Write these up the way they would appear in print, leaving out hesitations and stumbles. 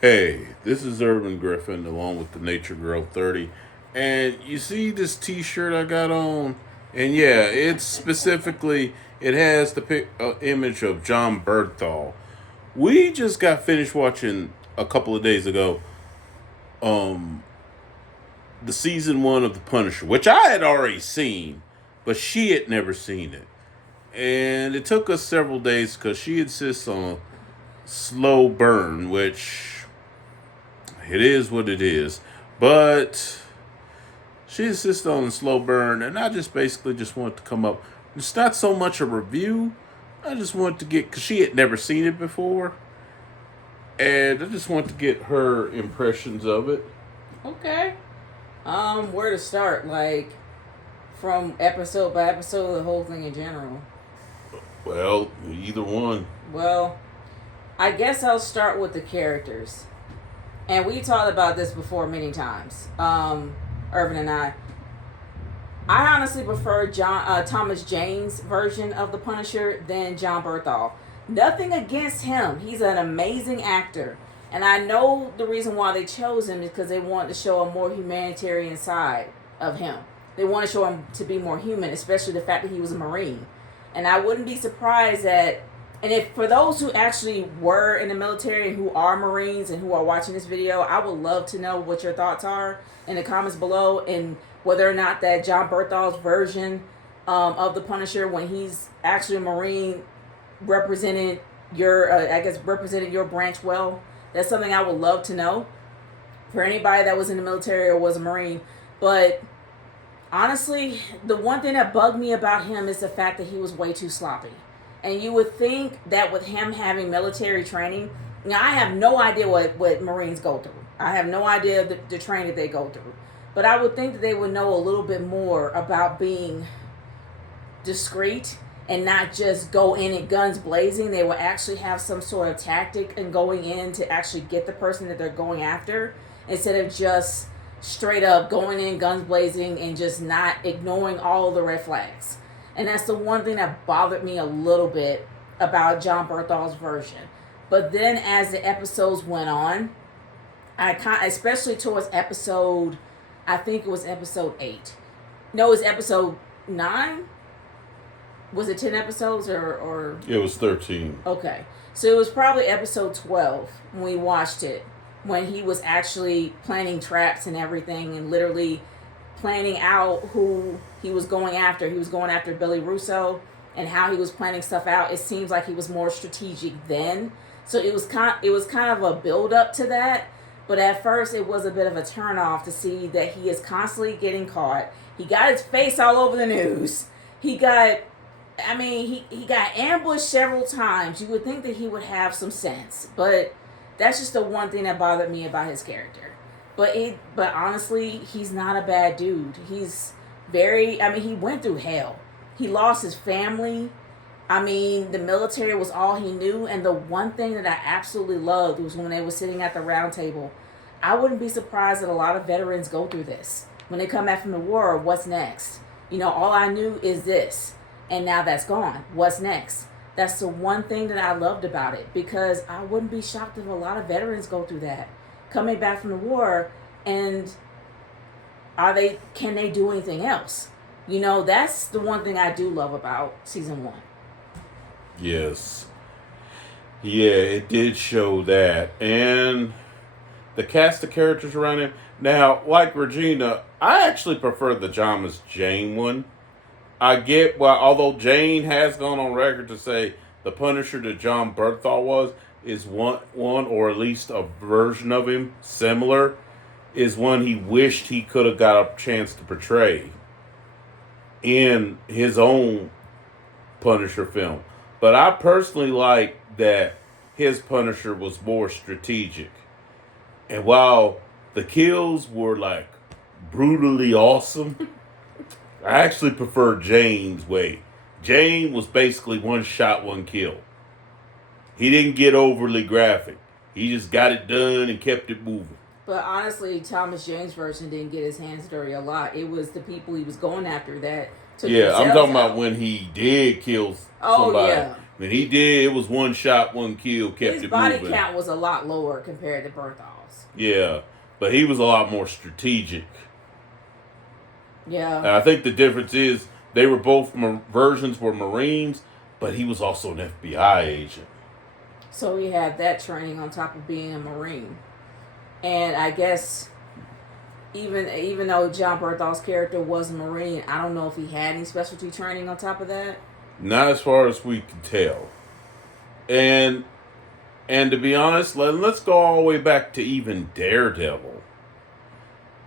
Hey, this is Urban Griffin along with TheNatureGirl30. And you see this t shirt I got on? And yeah, it's specifically, it has the image of John Berthal. We just got finished watching a couple of days ago um, the season one of The Punisher, which I had already seen, but she had never seen it. And it took us several days because she insists on a slow burn, which it is what it is. But she insists on a slow burn, and I just basically just want to come up. It's not so much a review. I just want to get, because she had never seen it before, and I just want to get her impressions of it. Okay. Where to start? Like from episode by episode, the whole thing in general. Well, either one. Well, I guess I'll start with the characters. And we talked about this before many times. Irvin and I. I honestly prefer Thomas Jane's version of the Punisher than John Berthal. Nothing against him. He's an amazing actor. And I know the reason why they chose him is because they wanted to show a more humanitarian side of him. They want to show him to be more human, especially the fact that he was a Marine. And I wouldn't be surprised that, and if for those who actually were in the military and who are Marines and who are watching this video, I would love to know what your thoughts are in the comments below, and whether or not that John Berthal's version of the Punisher, when he's actually a Marine, represented represented your branch well. That's something I would love to know for anybody that was in the military or was a Marine. But honestly, the one thing that bugged me about him is the fact that he was way too sloppy. And you would think that with him having military training, now I have no idea what Marines go through. I have no idea the training that they go through. But I would think that they would know a little bit more about being discreet and not just go in at guns blazing. They will actually have some sort of tactic in going in to actually get the person that they're going after, instead of just straight up going in guns blazing and just not ignoring all the red flags. And that's the one thing that bothered me a little bit about John Berthal's version. But then as the episodes went on, especially towards episode, I think it was episode 8. No, it was episode 9. Was it 10 episodes or? It was 13. Okay. So it was probably episode 12 when we watched it, when he was actually planning traps and everything and literally planning out who he was going after. He was going after Billy Russo, and how he was planning stuff out. It seems like he was more strategic then. So it was kind of a build up to that. But at first it was a bit of a turn off to see that he is constantly getting caught. He got his face all over the news. He got ambushed several times. You would think that he would have some sense, but that's just the one thing that bothered me about his character. But honestly, he's not a bad dude. He's he went through hell. He lost his family. The military was all he knew. And the one thing that I absolutely loved was when they were sitting at the round table. I wouldn't be surprised that a lot of veterans go through this. When they come back from the war, what's next? All I knew is this. And now that's gone. What's next? That's the one thing that I loved about it, because I wouldn't be shocked if a lot of veterans go through that, coming back from the war, and can they do anything else? That's the one thing I do love about season 1. Yes. Yeah, it did show that. And the cast of characters around him. Now, like Regina, I actually prefer the Thomas Jane one. I get why, although Jane has gone on record to say the Punisher that John Berthal was is one, or at least a version of him similar, is one he wished he could have got a chance to portray in his own Punisher film. But I personally like that his Punisher was more strategic. And while the kills were like brutally awesome, I actually prefer Jane's way. Jane was basically one shot, one kill. He didn't get overly graphic. He just got it done and kept it moving. But honestly, Thomas Jane's version didn't get his hands dirty a lot. It was the people he was going after that took Yeah, I'm talking out. about when he did kill Oh, somebody. yeah. When he did, it was one shot, one kill, kept His it body moving. count was a lot lower compared to Berthol's. Yeah, but he was a lot more strategic. Yeah. And I think the difference is they were both versions were Marines, but he was also an FBI agent. So he had that training on top of being a Marine. And I guess even though John Berthol's character was a Marine, I don't know if he had any specialty training on top of that. Not as far as we can tell. And to be honest, let's go all the way back to even Daredevil.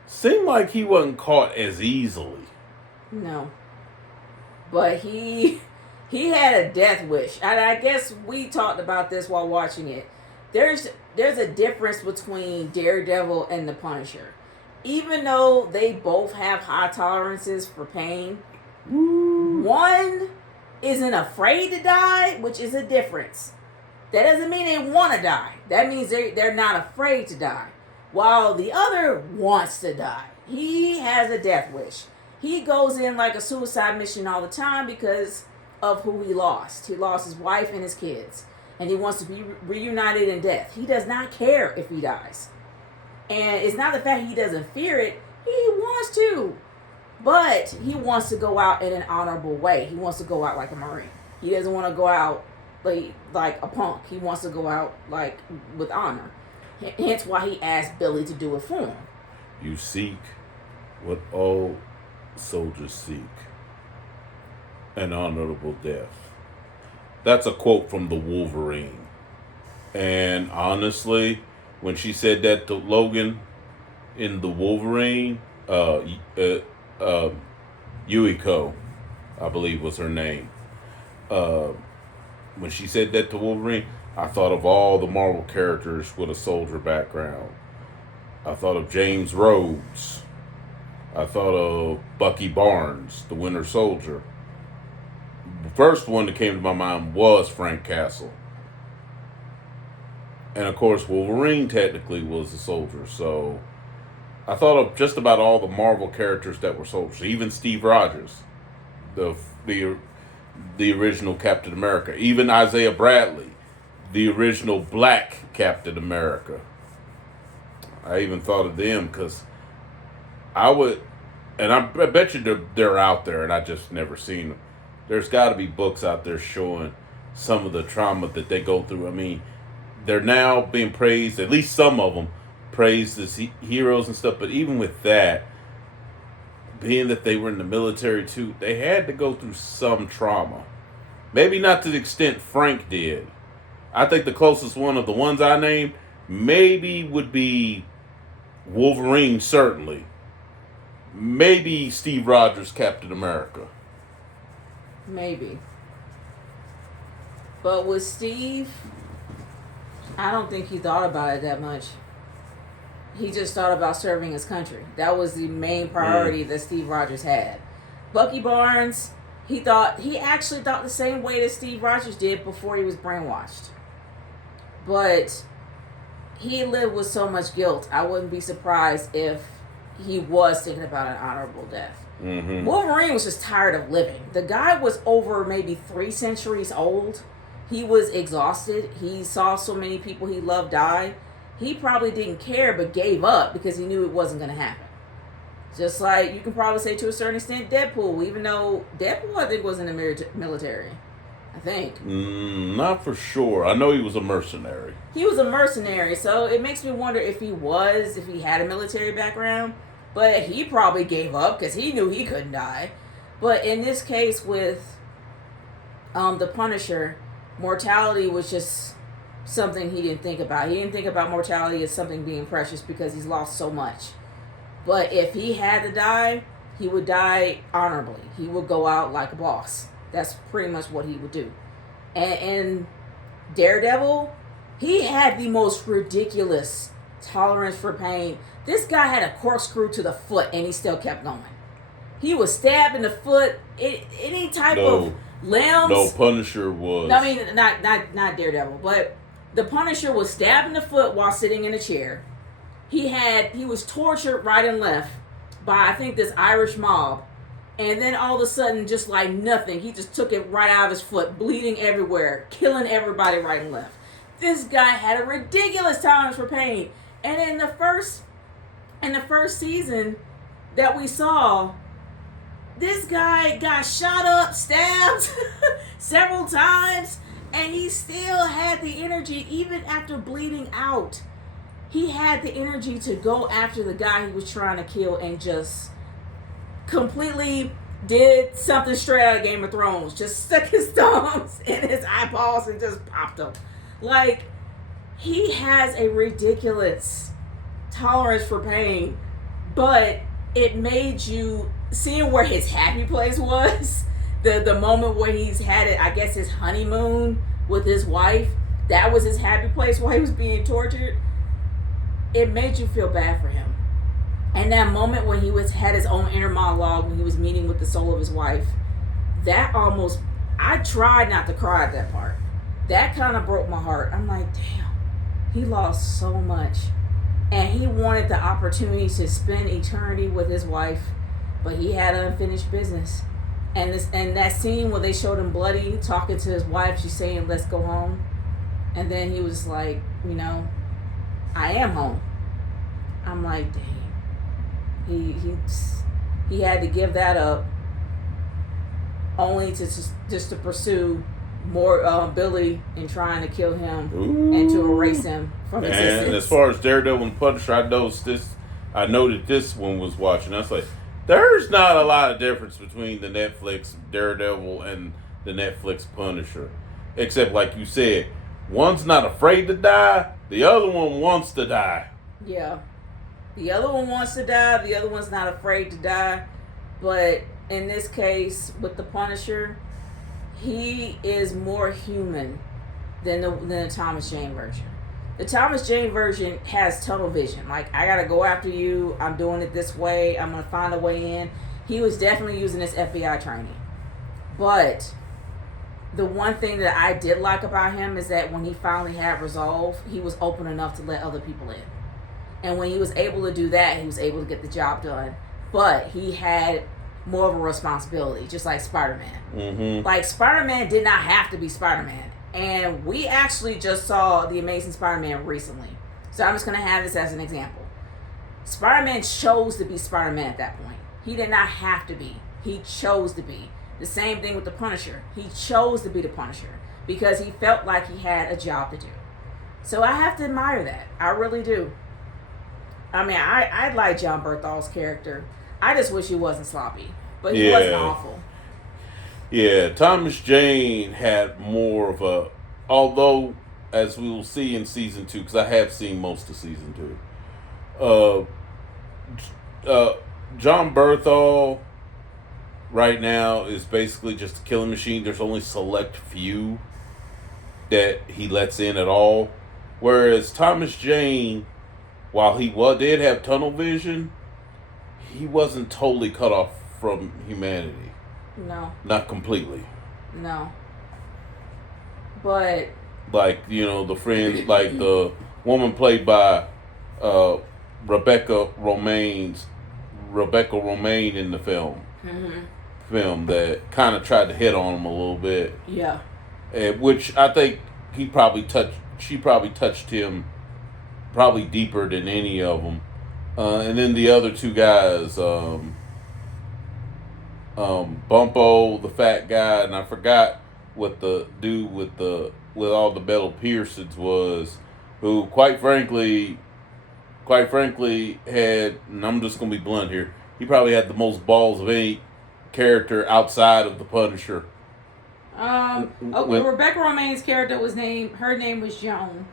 Seemed like he wasn't caught as easily. No. But he had a death wish. And I guess we talked about this while watching it. There's a difference between Daredevil and the Punisher. Even though they both have high tolerances for pain, one isn't afraid to die, which is a difference. That doesn't mean they want to die. That means they're not afraid to die. While the other wants to die. He has a death wish. He goes in like a suicide mission all the time because of who he lost. He lost his wife and his kids. And he wants to be reunited in death. He does not care if he dies. And it's not the fact he doesn't fear it. He wants to. But he wants to go out in an honorable way. He wants to go out like a Marine. He doesn't want to go out like a punk. He wants to go out like with honor. Hence why he asked Billy to do it for him. You seek what all soldiers seek, an honorable death. That's a quote from the Wolverine. And honestly, when she said that to Logan in the Wolverine, Yuiko, I believe was her name. When she said that to Wolverine, I thought of all the Marvel characters with a soldier background. I thought of James Rhodes. I thought of Bucky Barnes, the Winter Soldier. The first one that came to my mind was Frank Castle. And of course, Wolverine technically was a soldier. So I thought of just about all the Marvel characters that were soldiers. Even Steve Rogers, the original Captain America. Even Isaiah Bradley, the original Black Captain America. I even thought of them because I would, and I bet you they're out there, and I just never seen them. There's got to be books out there showing some of the trauma that they go through. I mean, they're now being praised, at least some of them, praised as heroes and stuff. But even with that, being that they were in the military too, they had to go through some trauma. Maybe not to the extent Frank did. I think the closest one of the ones I named maybe would be Wolverine, certainly. Maybe Steve Rogers, Captain America. Maybe. But with Steve, I don't think he thought about it that much. He just thought about serving his country. That was the main priority that Steve Rogers had. Bucky Barnes, he actually thought the same way that Steve Rogers did before he was brainwashed. But he lived with so much guilt. I wouldn't be surprised if he was thinking about an honorable death. Mm-hmm. Wolverine was just tired of living. The guy was over maybe 3 centuries old. He was exhausted. He saw so many people he loved die. He probably didn't care but gave up because he knew it wasn't going to happen. Just like you can probably say to a certain extent Deadpool, even though Deadpool I think was in the military. I think. Not for sure. I know he was a mercenary. He was a mercenary, so it makes me wonder if he had a military background. But he probably gave up because he knew he couldn't die. But in this case with the Punisher, mortality was just something he didn't think about. He didn't think about mortality as something being precious because he's lost so much. But if he had to die, he would die honorably. He would go out like a boss. That's pretty much what he would do. And Daredevil, he had the most ridiculous tolerance for pain. This guy had a corkscrew to the foot and he still kept going. He was stabbed in the foot, any type of limbs. No, Punisher was. I mean, not Daredevil, but the Punisher was stabbed in the foot while sitting in a chair. He was tortured right and left by, I think, this Irish mob. And then all of a sudden, just like nothing, he just took it right out of his foot, bleeding everywhere, killing everybody right and left. This guy had a ridiculous tolerance for pain. And in the first season that we saw, this guy got shot up, stabbed several times, and he still had the energy, even after bleeding out. He had the energy to go after the guy he was trying to kill and just completely did something straight out of Game of Thrones. Just stuck his thumbs in his eyeballs and just popped them. Like, he has a ridiculous tolerance for pain, but it made you, seeing where his happy place was, the moment where he's had it, I guess his honeymoon with his wife, that was his happy place while he was being tortured. It made you feel bad for him. And that moment when he had his own inner monologue, when he was meeting with the soul of his wife, that almost, I tried not to cry at that part. That kind of broke my heart. I'm like, damn, he lost so much. And he wanted the opportunity to spend eternity with his wife, but he had unfinished business. And that scene where they showed him bloody, talking to his wife, she's saying, let's go home. And then he was like, I am home. I'm like, dang. He had to give that up only to just to pursue more Billy in trying to kill him. Ooh. And to erase him from existence. And as far as Daredevil and Punisher, I noted this one was watching. I was like, there's not a lot of difference between the Netflix Daredevil and the Netflix Punisher, except like you said, one's not afraid to die, the other one wants to die. Yeah. The other one wants to die. The other one's not afraid to die. But in this case, with the Punisher, he is more human than the Thomas Jane version. The Thomas Jane version has tunnel vision. Like, I gotta go after you. I'm doing it this way. I'm gonna find a way in. He was definitely using his FBI training. But the one thing that I did like about him is that when he finally had resolve, he was open enough to let other people in. And when he was able to do that, he was able to get the job done. But he had more of a responsibility, just like Spider-Man. Mm-hmm. Like, Spider-Man did not have to be Spider-Man. And we actually just saw The Amazing Spider-Man recently. So I'm just going to have this as an example. Spider-Man chose to be Spider-Man at that point. He did not have to be. He chose to be. The same thing with the Punisher. He chose to be the Punisher because he felt like he had a job to do. So I have to admire that. I really do. I mean, I like John Berthal's character. I just wish he wasn't sloppy. But he wasn't awful. Yeah, Thomas Jane had more of a... Although, as we will see in Season 2, because I have seen most of Season 2, John Berthal right now is basically just a killing machine. There's only select few that he lets in at all. Whereas Thomas Jane... While he did have tunnel vision, he wasn't totally cut off from humanity. No. Not completely. No. But... Like, the friend, like the woman played by Rebecca Romaine in the film. Mm-hmm. Film that kind of tried to hit on him a little bit. Yeah. Which I think she probably touched him probably deeper than any of them. And then the other two guys, Bumpo, the fat guy, and I forgot what the dude with all the metal piercings was, who quite frankly had, and I'm just going to be blunt here, he probably had the most balls of any character outside of the Punisher. Rebecca Romaine's character her name was Joan.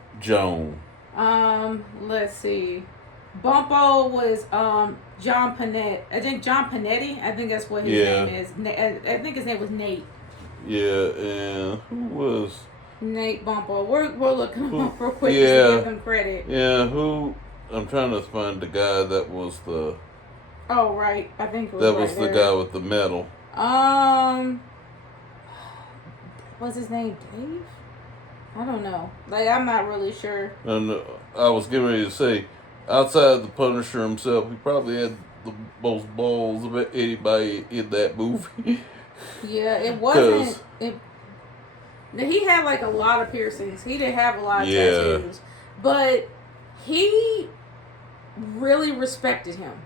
Let's see. Bumpo was John Panette. I think John Panetti. I think that's what his name is. I think his name was Nate. Yeah, and who was Nate Bumpo? We're looking him up real quick to give him credit. Yeah, who? I'm trying to find the guy that was the. Oh right, I think it was that was the guy with the medal. What's his name? Dave? I don't know. Like, I'm not really sure. And I was getting ready to say, outside of the Punisher himself, he probably had the most balls of anybody in that movie. Yeah, it wasn't. He had like a lot of piercings. He didn't have a lot of tattoos, but he really respected him.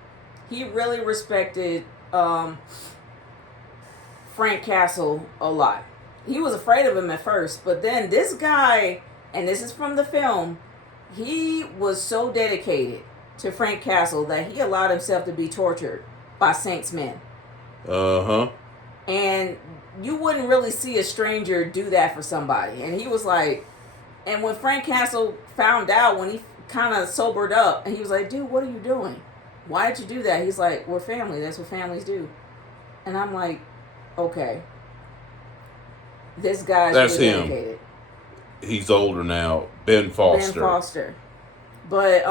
He really respected Frank Castle a lot. He was afraid of him at first, but then this guy, and this is from the film, he was so dedicated to Frank Castle that he allowed himself to be tortured by Saint's men. And you wouldn't really see a stranger do that for somebody. And he was like, and when Frank Castle found out, when he kind of sobered up, and he was like, dude, what are you doing? Why did you do that? He's like, we're family. That's what families do. And I'm like, okay. This guy's really dedicated. He's older now. Ben Foster. But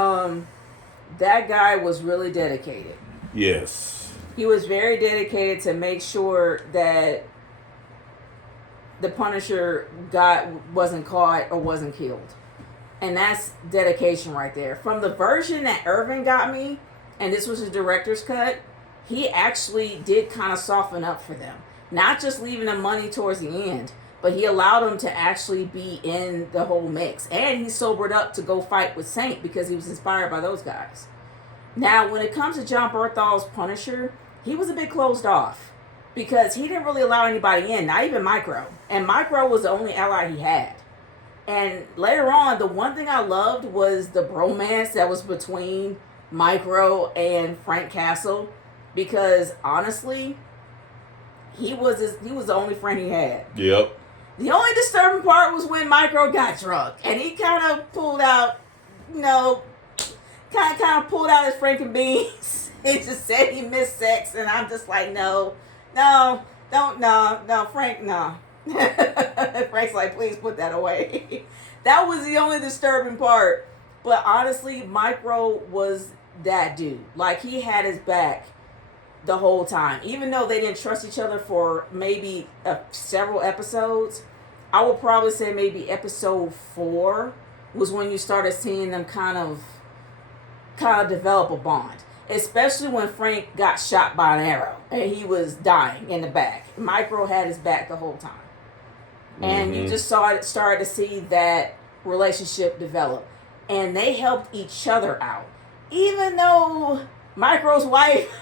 that guy was really dedicated. Yes. He was very dedicated to make sure that the Punisher wasn't caught or wasn't killed. And that's dedication right there. From the version that Irvin got me, and this was his director's cut, he actually did kind of soften up for them. Not just leaving them money towards the end, but he allowed them to actually be in the whole mix. And he sobered up to go fight with Saint because he was inspired by those guys. Now, when it comes to John Berthal's Punisher, he was a bit closed off because he didn't really allow anybody in, not even Micro. And Micro was the only ally he had. And later on, the one thing I loved was the bromance that was between Micro and Frank Castle, because honestly, he was the only friend he had. Yep. The only disturbing part was when Micro got drunk and he kind of pulled out, kind of pulled out his Franken beans and just said he missed sex, and I'm just like, no, Frank, no. Frank's like, please put that away. That was the only disturbing part. But honestly, Micro was that dude. Like, he had his back the whole time. Even though they didn't trust each other for maybe several episodes, I would probably say maybe episode 4 was when you started seeing them kind of develop a bond. Especially when Frank got shot by an arrow and he was dying in the back. Micro had his back the whole time. And you just started to see that relationship develop. And they helped each other out. Even though Micro's wife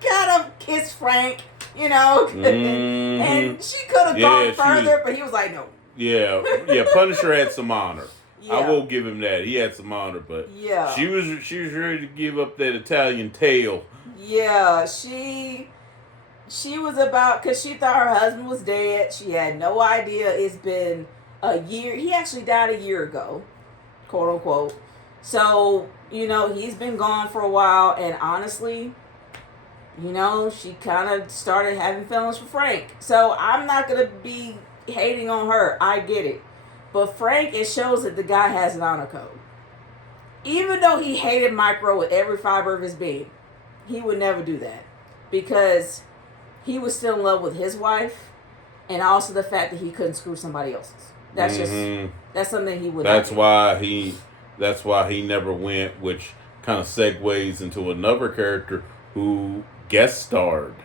kind of kissed Frank, and she could have gone further, but he was like, no. Yeah, Punisher had some honor. Yeah. I will give him that. He had some honor, but she was ready to give up that Italian tail. Yeah, she was about, because she thought her husband was dead. She had no idea it's been a year. He actually died a year ago, quote unquote. So, he's been gone for a while, and honestly, she kind of started having feelings for Frank. So I'm not going to be hating on her. I get it. But Frank, it shows that the guy has an honor code. Even though he hated Micro with every fiber of his being, he would never do that. Because he was still in love with his wife, and also the fact that he couldn't screw somebody else's. That's that's something he would That's why he never went, which kind of segues into another character who guest starred.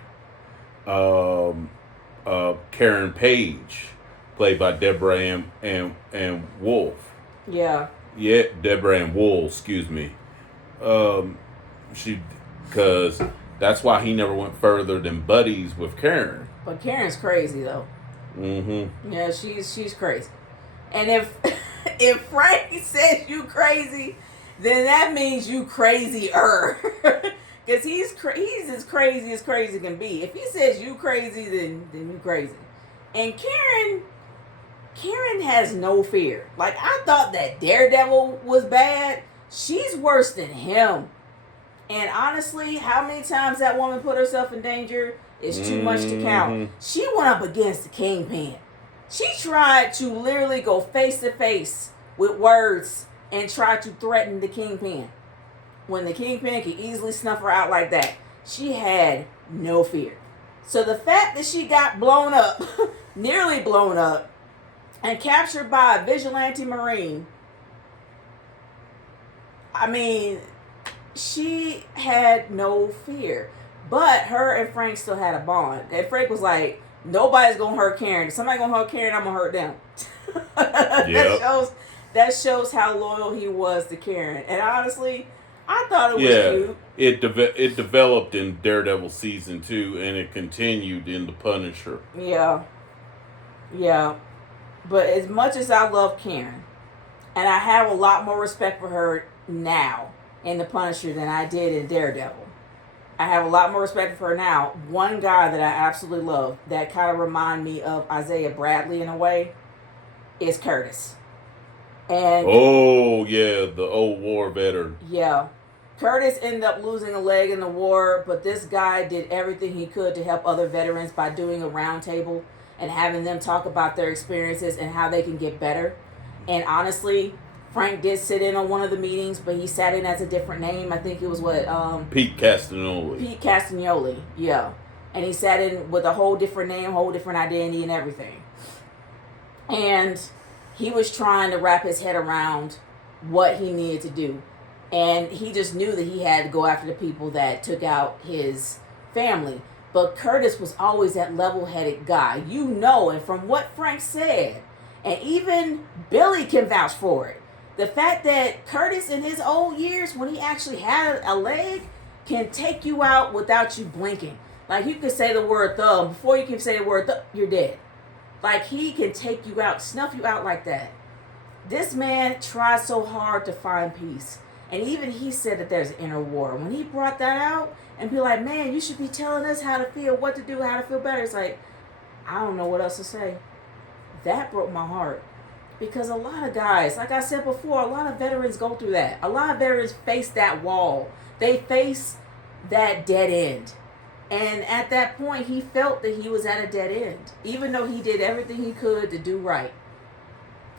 Karen Page, played by Deborah Ann Wolf. Yeah. Yeah, Deborah Ann Wool, excuse me. Because that's why he never went further than buddies with Karen. But Karen's crazy though. Yeah, she's crazy. And if Frank says you crazy, then that means you crazier. Because he's as crazy can be. If he says you crazy, then you crazy. And Karen has no fear. Like, I thought that Daredevil was bad. She's worse than him. And honestly, how many times that woman put herself in danger is too much to count. She went up against the Kingpin. She tried to literally go face to face with words and try to threaten the Kingpin. When the Kingpin could easily snuff her out like that, she had no fear. So the fact that she got blown up, nearly blown up, and captured by a vigilante Marine, I mean, she had no fear. But her and Frank still had a bond. And Frank was like, nobody's gonna hurt Karen. If somebody gonna hurt Karen, I'm gonna hurt them. Yep. That shows how loyal he was to Karen. And honestly, I thought it was Yeah. cute. It developed in Daredevil season 2, and it continued in The Punisher. Yeah. Yeah. But as much as I love Karen, and I have a lot more respect for her now in The Punisher than I did in Daredevil. I have a lot more respect for her now. One guy that I absolutely love that kind of remind me of Isaiah Bradley in a way is Curtis. And oh yeah, the old war veteran. yeah, Curtis ended up losing a leg in the war, but this guy did everything he could to help other veterans by doing a round table and having them talk about their experiences and how they can get better. And honestly, Frank did sit in on one of the meetings, but he sat in as a different name. I think it was Pete Castagnoli. Pete Castagnoli, yeah. And he sat in with a whole different name, whole different identity and everything. And he was trying to wrap his head around what he needed to do. And he just knew that he had to go after the people that took out his family. But Curtis was always that level-headed guy. You know, and from what Frank said, and even Billy can vouch for it, the fact that Curtis in his old years, when he actually had a leg, can take you out without you blinking. Like, you could say the word thumb. Before you can say the word thumb, you're dead. Like, he can take you out, snuff you out like that. This man tried so hard to find peace. And even he said that there's an inner war. When he brought that out and be like, man, you should be telling us how to feel, what to do, how to feel better. It's like, I don't know what else to say. That broke my heart. Because a lot of guys, like I said before, a lot of veterans go through that. A lot of veterans face that wall. They face that dead end. And at that point, he felt that he was at a dead end. Even though he did everything he could to do right.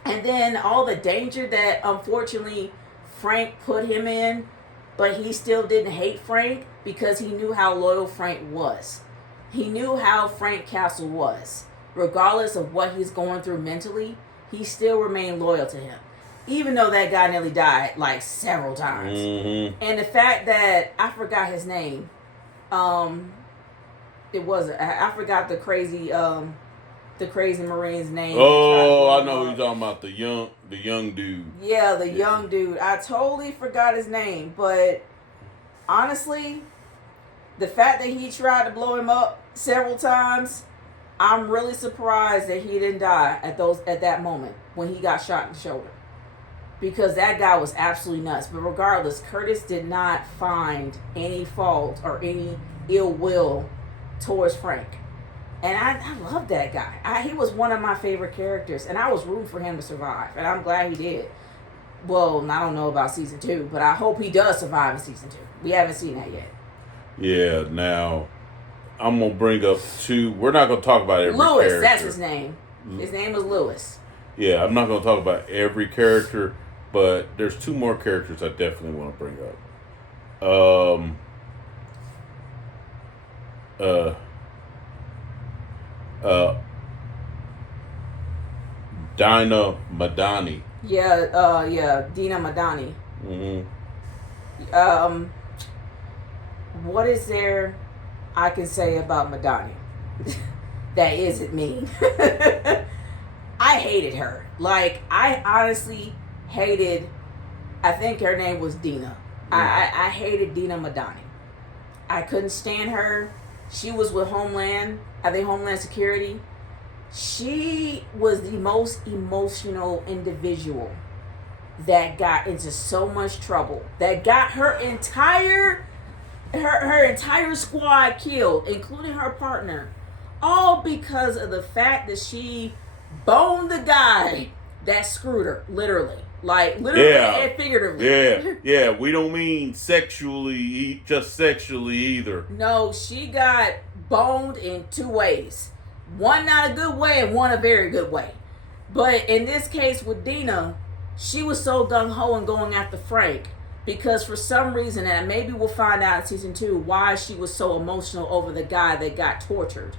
And then all the danger that, unfortunately, Frank put him in. But he still didn't hate Frank because he knew how loyal Frank was. He knew how Frank Castle was. Regardless of what he's going through mentally, he still remained loyal to him. Even though that guy nearly died like several times. Mm-hmm. And the fact that I forgot his name. It wasn't. I forgot the crazy Marine's name. Oh, I know who you're talking about. The young dude. Yeah, the young dude. I totally forgot his name, but honestly, the fact that he tried to blow him up several times, I'm really surprised that he didn't die at that moment when he got shot in the shoulder. Because that guy was absolutely nuts. But regardless, Curtis did not find any fault or any ill will towards Frank. And I love that guy. He was one of my favorite characters. And I was rooting for him to survive. And I'm glad he did. Well, I don't know about season 2. But I hope he does survive in season 2. We haven't seen that yet. Yeah, now I'm going to bring up 2. We're not going to talk about every Lewis, character. that's his name. His name was Lewis. Yeah, I'm not going to talk about every character. But there's 2 more characters I definitely want to bring up. Dinah Madani. Yeah, Dina Madani. Mm-hmm. What is there I can say about Madani that isn't mean? I hated her. Like, I honestly hated, I think her name was Dina. I hated Dina Madani. I couldn't stand her. She was with Homeland Security. She was the most emotional individual that got into so much trouble, that got her entire squad killed, including her partner, all because of the fact that she boned the guy that screwed her, literally. Like, literally and figuratively. Yeah. We don't mean sexually, just sexually either. No, she got boned in 2 ways. One not a good way and one a very good way. But in this case with Dina, she was so gung-ho and going after Frank because for some reason, and maybe we'll find out in season 2 why she was so emotional over the guy that got tortured.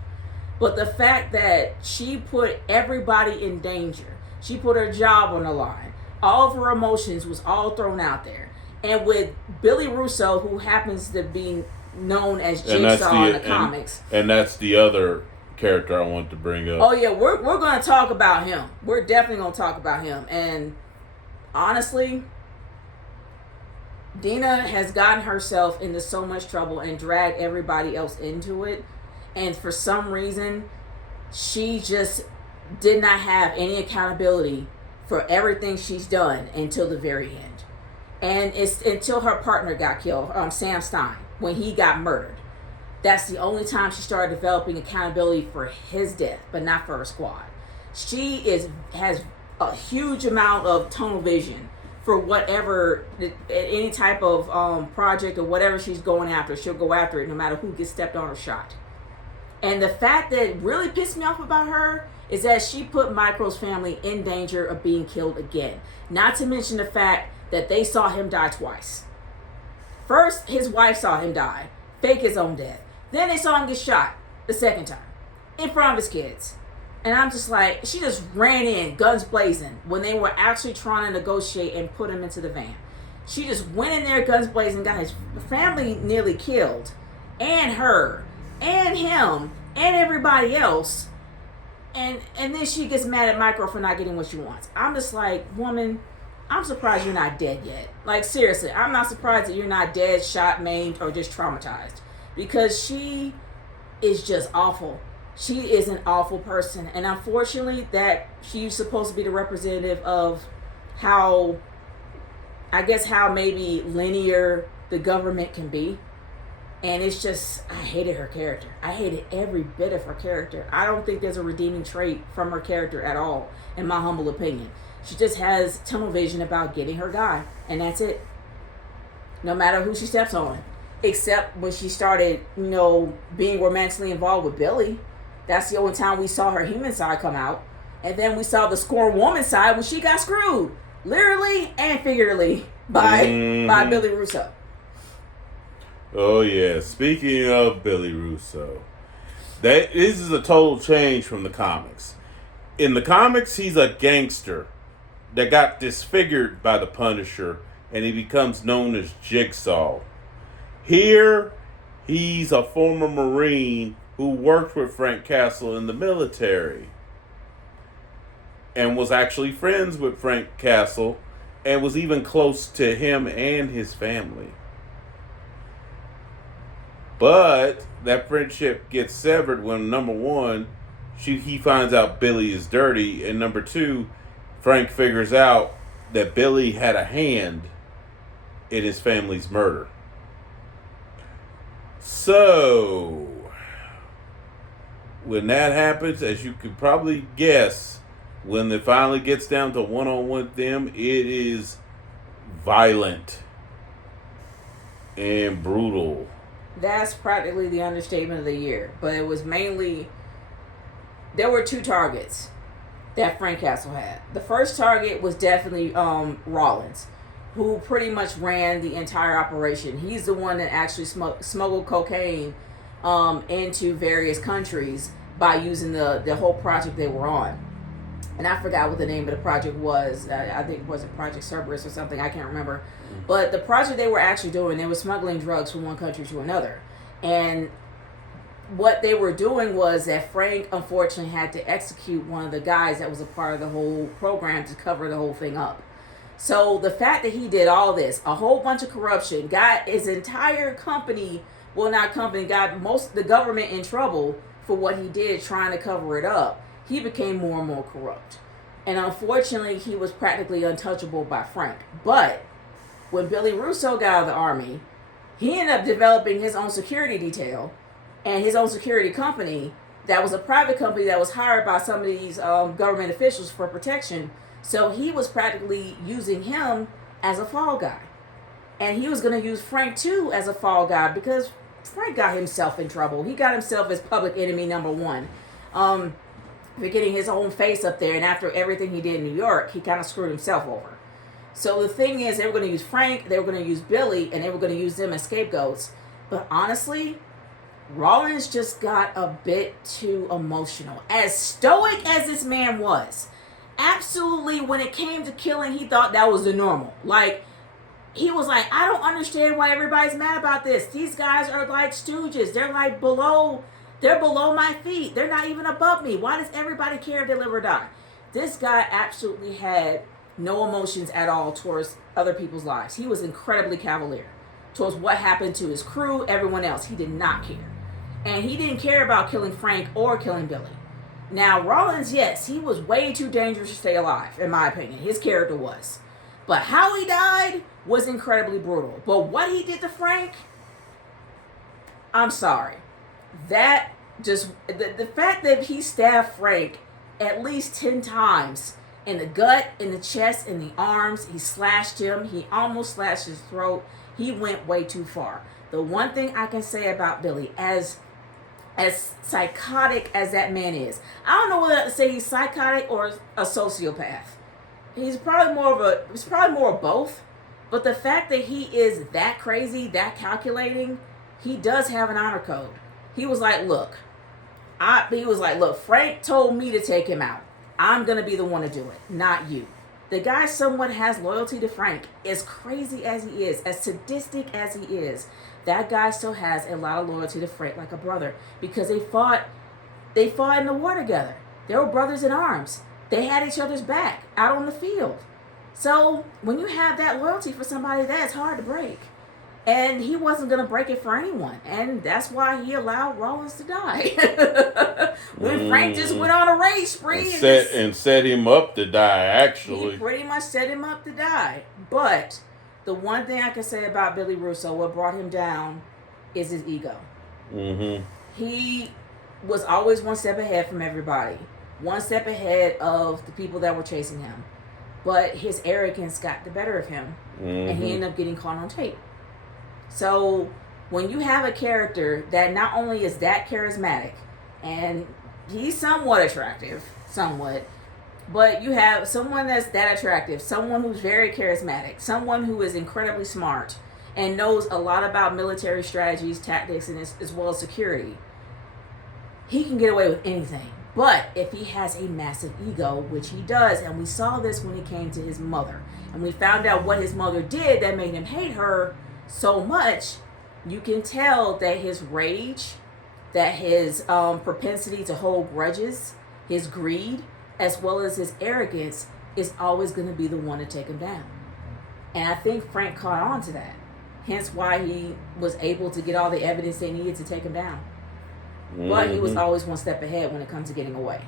But the fact that she put everybody in danger, she put her job on the line, all of her emotions was all thrown out there. And with Billy Russo, who happens to be known as Jigsaw in the comics. And that's the other character I want to bring up. Oh yeah, we're going to talk about him. We're definitely going to talk about him. And honestly, Dina has gotten herself into so much trouble and dragged everybody else into it. And for some reason, she just did not have any accountability for everything she's done until the very end. And it's until her partner got killed, Sam Stein, when he got murdered. That's the only time she started developing accountability for his death, but not for her squad. She has a huge amount of tunnel vision for whatever, any type of project or whatever she's going after. She'll go after it no matter who gets stepped on or shot. And the fact that really pissed me off about her is that she put Micro's family in danger of being killed again. Not to mention the fact that they saw him die twice. First, his wife saw him die, fake his own death. Then they saw him get shot the second time in front of his kids. And I'm just like, she just ran in, guns blazing, when they were actually trying to negotiate and put him into the van. She just went in there, guns blazing, got his family nearly killed, and her, and him, and everybody else. And then she gets mad at Micro for not getting what she wants. I'm just like, woman, I'm surprised you're not dead yet. Like, seriously, I'm not surprised that you're not dead, shot, maimed, or just traumatized. Because she is just awful. She is an awful person. And unfortunately, that she's supposed to be the representative of how, I guess, how maybe linear the government can be. And it's just, I hated her character. I hated every bit of her character. I don't think there's a redeeming trait from her character at all, in my humble opinion. She just has tunnel vision about getting her guy, and that's it. No matter who she steps on. Except when she started, being romantically involved with Billy. That's the only time we saw her human side come out. And then we saw the scorn woman side when she got screwed. Literally and figuratively by Billy Russo. Oh yeah, speaking of Billy Russo, this is a total change from the comics. In the comics, he's a gangster that got disfigured by the Punisher, and he becomes known as Jigsaw. Here, he's a former Marine who worked with Frank Castle in the military and was actually friends with Frank Castle and was even close to him and his family. But that friendship gets severed when, number one, he finds out Billy is dirty, and number two, Frank figures out that Billy had a hand in his family's murder. So, when that happens, as you could probably guess, when it finally gets down to one-on-one with them, it is violent and brutal. That's practically the understatement of the year. But it was mainly, there were two targets that Frank Castle had. The first target was definitely Rollins, who pretty much ran the entire operation. He's the one that actually smuggled cocaine into various countries by using the whole project they were on. And I forgot what the name of the project was. I think it was Project Cerberus or something. I can't remember. But the project they were actually doing, they were smuggling drugs from one country to another. And what they were doing was that Frank, unfortunately, had to execute one of the guys that was a part of the whole program to cover the whole thing up. So the fact that he did all this, a whole bunch of corruption, got his entire company, well, not company, got most of the government in trouble for what he did trying to cover it up, he became more and more corrupt. And unfortunately, he was practically untouchable by Frank. But when Billy Russo got out of the army, he ended up developing his own security detail and his own security company that was a private company that was hired by some of these government officials for protection. So he was practically using him as a fall guy. And he was going to use Frank too as a fall guy because Frank got himself in trouble. He got himself as public enemy number one. For getting his own face up there, and after everything he did in New York, he kind of screwed himself over. So the thing is, they were going to use Frank, they were going to use Billy, and they were going to use them as scapegoats. But honestly, Rollins just got a bit too emotional. As stoic as this man was, absolutely, when it came to killing, he thought that was the normal. Like, he was like, I don't understand why everybody's mad about this. These guys are like stooges. They're like they're below my feet. They're not even above me. Why does everybody care if they live or die? This guy absolutely had no emotions at all towards other people's lives. He was incredibly cavalier towards what happened to his crew, everyone else. He did not care. And he didn't care about killing Frank or killing Billy. Now, Rollins, yes, he was way too dangerous to stay alive, in my opinion. His character was. But how he died was incredibly brutal. But what he did to Frank, I'm sorry. That just, the fact that he stabbed Frank at least 10 times in the gut, in the chest, in the arms, he slashed him, he almost slashed his throat. He went way too far. The one thing I can say about Billy, as psychotic as that man is, I don't know whether to say he's psychotic or a sociopath. He's probably more of both. But the fact that he is that crazy, that calculating, he does have an honor code. He was like, look, Frank told me to take him out. I'm going to be the one to do it, not you. The guy somewhat has loyalty to Frank. As crazy as he is, as sadistic as he is, that guy still has a lot of loyalty to Frank, like a brother, because they fought in the war together. They were brothers in arms. They had each other's back out on the field. So when you have that loyalty for somebody, that's hard to break. And he wasn't going to break it for anyone. And that's why he allowed Rollins to die. When Frank just went on a rage spree. And set him up to die, actually. He pretty much set him up to die. But the one thing I can say about Billy Russo, what brought him down, is his ego. Mm-hmm. He was always one step ahead from everybody. One step ahead of the people that were chasing him. But his arrogance got the better of him. Mm-hmm. And he ended up getting caught on tape. So when you have a character that not only is that charismatic, and he's somewhat attractive, but you have someone that's that attractive, someone who's very charismatic, someone who is incredibly smart and knows a lot about military strategies, tactics, and as well as security, he can get away with anything. But if he has a massive ego, which he does, and we saw this when he came to his mother, and we found out what his mother did that made him hate her so much, you can tell that his rage, that his propensity to hold grudges, his greed, as well as his arrogance is always going to be the one to take him down. And I think Frank caught on to that. Hence why he was able to get all the evidence they needed to take him down. Mm-hmm. But he was always one step ahead when it comes to getting away.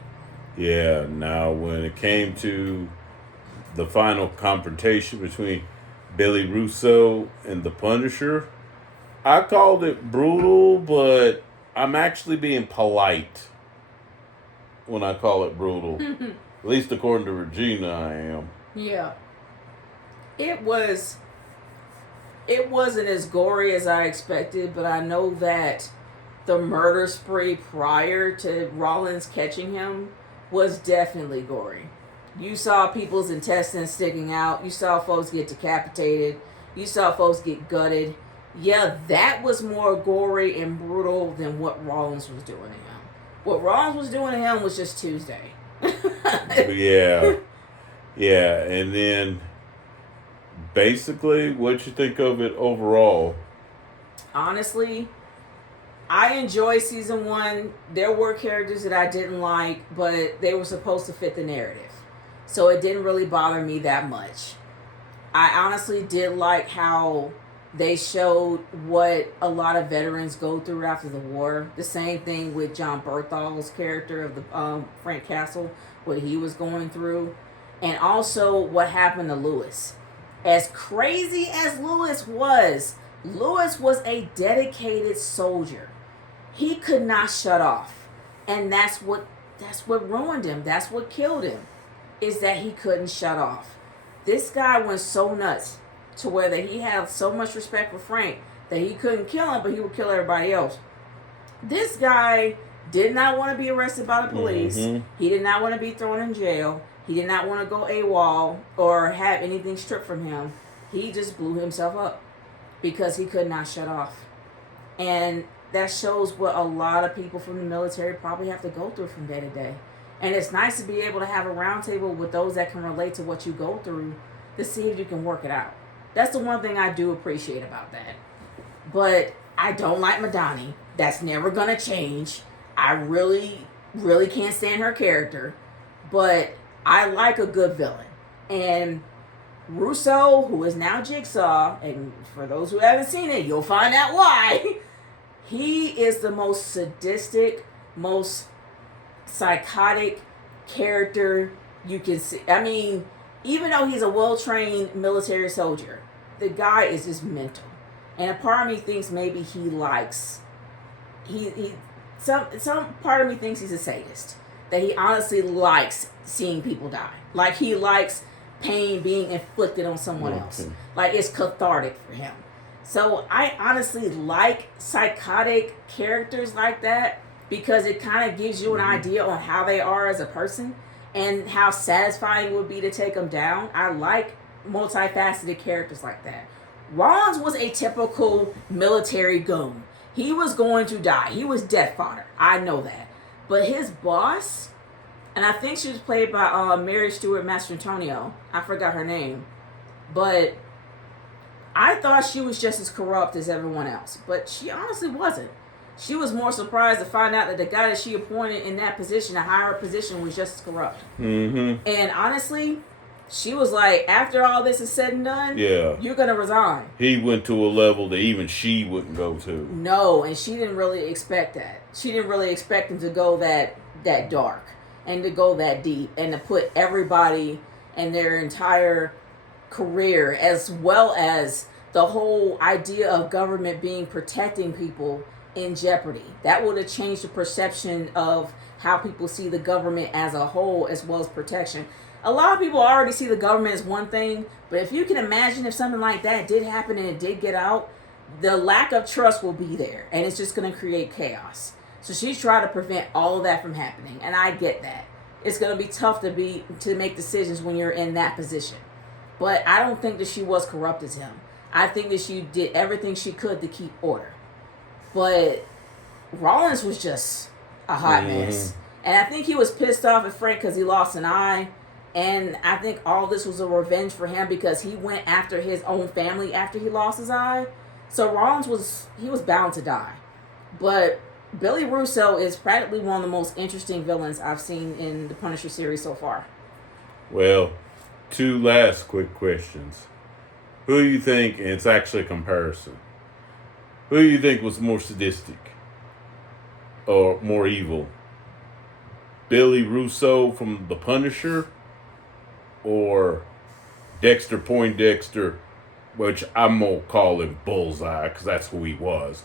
Yeah, now when it came to the final confrontation between Billy Russo and the Punisher, I called it brutal, but I'm actually being polite when I call it brutal. At least according to Regina, I am. Yeah. It wasn't as gory as I expected, but I know that the murder spree prior to Rollins catching him was definitely gory. You saw people's intestines sticking out. You saw folks get decapitated. You saw folks get gutted. Yeah, that was more gory and brutal than what Rollins was doing to him. What Rollins was doing to him was just Tuesday. Yeah. Yeah, and then basically, what you think of it overall? Honestly, I enjoyed season 1. There were characters that I didn't like, but they were supposed to fit the narrative. So it didn't really bother me that much. I honestly did like how they showed what a lot of veterans go through after the war. The same thing with John Berthal's character of the Frank Castle, what he was going through. And also what happened to Lewis. As crazy as Lewis was a dedicated soldier. He could not shut off. And that's what ruined him. That's what killed him. Is that he couldn't shut off. This guy went so nuts to where that he had so much respect for Frank that he couldn't kill him, but he would kill everybody else. This guy did not want to be arrested by the police. Mm-hmm. He did not want to be thrown in jail. He did not want to go AWOL or have anything stripped from him. He just blew himself up because he could not shut off. And that shows what a lot of people from the military probably have to go through from day to day. And it's nice to be able to have a round table with those that can relate to what you go through to see if you can work it out. That's the one thing I do appreciate about that. But I don't like Madani. That's never gonna change. I really, really can't stand her character. But I like a good villain. And Russo, who is now Jigsaw, and for those who haven't seen it, you'll find out why. He is the most sadistic, most psychotic character you can see. I mean, even though he's a well-trained military soldier, the guy is just mental. And a part of me thinks maybe he likes some part of me thinks he's a sadist. That he honestly likes seeing people die. Like he likes pain being inflicted on someone else. Like it's cathartic for him. So I honestly like psychotic characters like that because it kind of gives you an idea on how they are as a person and how satisfying it would be to take them down. I like multifaceted characters like that. Rollins was a typical military goon. He was going to die. He was death fodder. I know that. But his boss, and I think she was played by Mary Stuart Mastrantonio. I forgot her name. But I thought she was just as corrupt as everyone else. But she honestly wasn't. She was more surprised to find out that the guy that she appointed in that position, a higher position, was just as corrupt. Mm-hmm. And honestly, she was like, after all this is said and done, you're going to resign. He went to a level that even she wouldn't go to. No, and she didn't really expect that. She didn't really expect him to go that dark and to go that deep and to put everybody and their entire career as well as the whole idea of government being protecting people in jeopardy. That would have changed the perception of how people see the government as a whole as well as protection. A lot of people already see the government as one thing, but if you can imagine if something like that did happen and it did get out, the lack of trust will be there and it's just going to create chaos. So she's trying to prevent all of that from happening, and I get that. It's going to be tough to make decisions when you're in that position. But I don't think that she was corrupt as him. I think that she did everything she could to keep order. But Rollins was just a hot mess. And I think he was pissed off at Frank because he lost an eye. And I think all this was a revenge for him because he went after his own family after he lost his eye. So Rollins was bound to die. But Billy Russo is practically one of the most interesting villains I've seen in the Punisher series so far. Well, two last quick questions. Who do you think, and it's actually a comparison, who do you think was more sadistic or more evil? Billy Russo from The Punisher or Dexter Poindexter, which I'm going to call him Bullseye because that's who he was.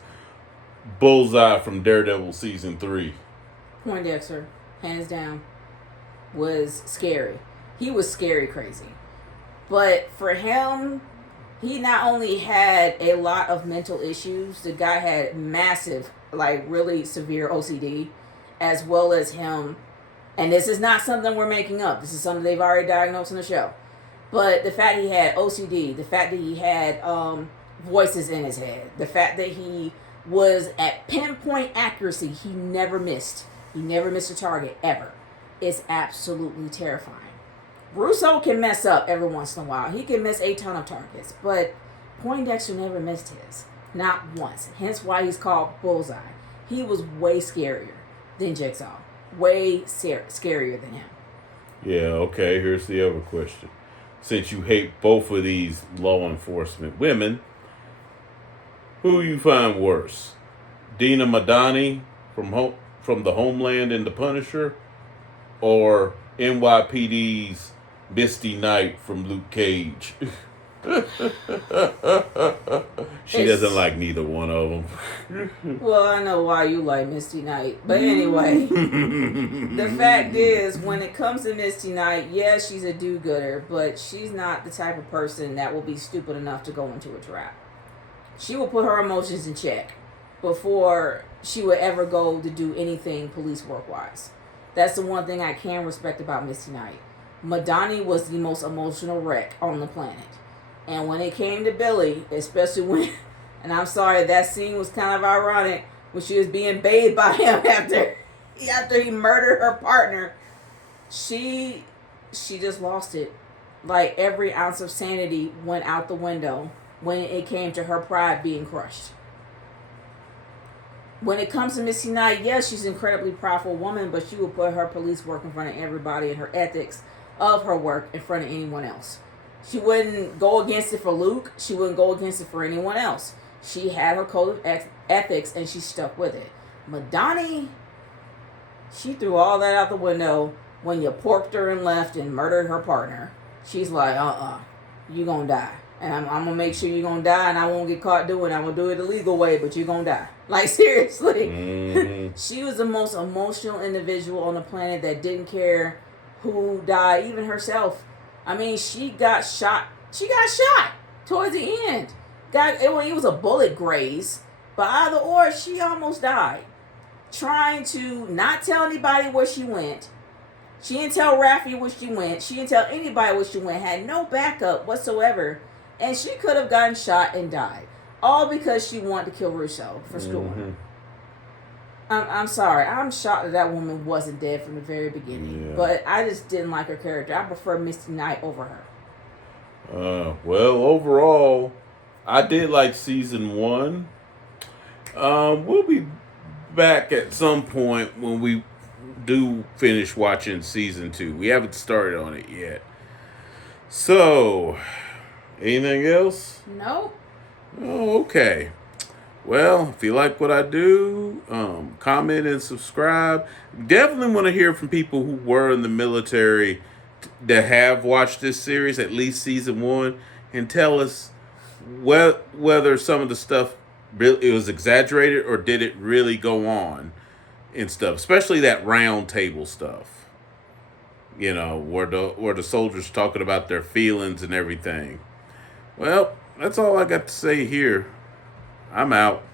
Bullseye from Daredevil Season 3. Poindexter, hands down, was scary. He was scary crazy. But for him, he not only had a lot of mental issues, the guy had massive, like really severe OCD, as well as him. And this is not something we're making up. This is something they've already diagnosed in the show. But the fact he had OCD, the fact that he had voices in his head, the fact that he was at pinpoint accuracy, he never missed. He never missed a target, ever. It's absolutely terrifying. Russo can mess up every once in a while. He can miss a ton of targets. But Poindexter never missed his. Not once. Hence why he's called Bullseye. He was way scarier than Jigsaw. Way scarier than him. Yeah, okay, here's the other question. Since you hate both of these law enforcement women, who you find worse? Dina Madani from the Homeland and the Punisher, or NYPD's Misty Knight from Luke Cage? She doesn't like neither one of them. Well, I know why you like Misty Knight. But anyway, the fact is, when it comes to Misty Knight, yeah, she's a do-gooder, but she's not the type of person that will be stupid enough to go into a trap. She will put her emotions in check before she would ever go to do anything police work-wise. That's the one thing I can respect about Misty Knight. Madani was the most emotional wreck on the planet. And when it came to Billy, especially when, and I'm sorry, that scene was kind of ironic, when she was being bathed by him after he murdered her partner, she just lost it. like every ounce of sanity went out the window when it came to her pride being crushed. When it comes to Misty Knight, yes, she's an incredibly powerful woman, but she will put her police work in front of everybody and her ethics of her work in front of anyone else. She wouldn't go against it for Luke. She wouldn't go against it for anyone else. She had her code of ethics and she stuck with it. Madani, she threw all that out the window when you porked her and left and murdered her partner. She's like, you gonna die. And I'm gonna make sure you're gonna die and I won't get caught doing it. I'm gonna do it the legal way, but you're gonna die. Like, seriously. Mm-hmm. She was the most emotional individual on the planet that didn't care who died, even herself. I mean, she got shot. She got shot towards the end. It was a bullet graze. But either or, she almost died. Trying to not tell anybody where she went. She didn't tell Raffi where she went. She didn't tell anybody where she went. Had no backup whatsoever. And she could have gotten shot and died. All because she wanted to kill Russo for schooling. Mm-hmm. I'm sorry. I'm shocked that woman wasn't dead from the very beginning. Yeah. But I just didn't like her character. I prefer Misty Knight over her. Well, overall, I did like season 1. We'll be back at some point when we do finish watching season 2. We haven't started on it yet. So, anything else? Nope. Oh, okay. Well, if you like what I do, comment and subscribe. Definitely want to hear from people who were in the military that have watched this series, at least season 1, and tell us whether some of the stuff it was exaggerated or did it really go on and stuff, especially that round table stuff. You know, where the soldiers talking about their feelings and everything. Well, that's all I got to say here. I'm out.